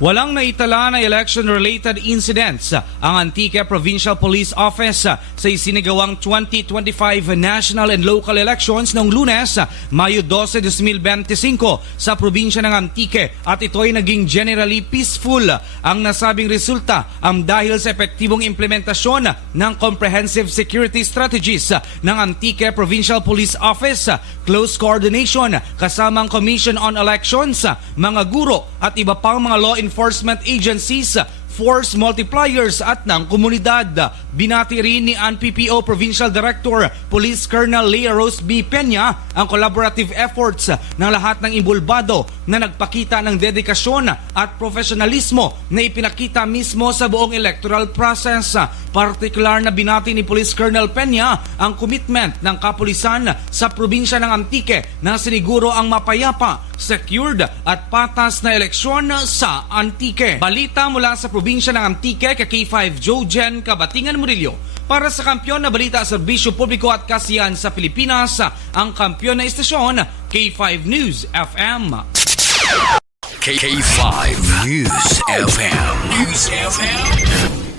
Walang naitala na election-related incidents ang Antique Provincial Police Office sa isinagawang 2025 national and local elections noong Lunes, Mayo 12, 2025 sa probinsya ng Antique at ito'y naging generally peaceful. Ang nasabing resulta ang dahil sa epektibong implementasyon ng comprehensive security strategies ng Antique Provincial Police Office, close coordination kasamang Commission on Elections, mga guro at iba pang mga law enforcement agencies, force multipliers at ng komunidad. Binati rin ni ANPPO Provincial Director Police Colonel Lea Rose B. Peña ang collaborative efforts ng lahat ng involvado na nagpakita ng dedikasyon at profesionalismo na ipinakita mismo sa buong electoral process. Partikular na binati ni Police Colonel Peña ang commitment ng kapulisan sa probinsya ng Antique na siniguro ang mapayapa, secured at patas na eleksyon sa Antique. Balita mula sa probinsya ng Antique kay K5 Jojen Kabatingan Murillo. Para sa kampiyon na balita, serbisyo publiko at kasiyahan sa Pilipinas, ang kampiyon na istasyon, K5 News FM. K5 News FM.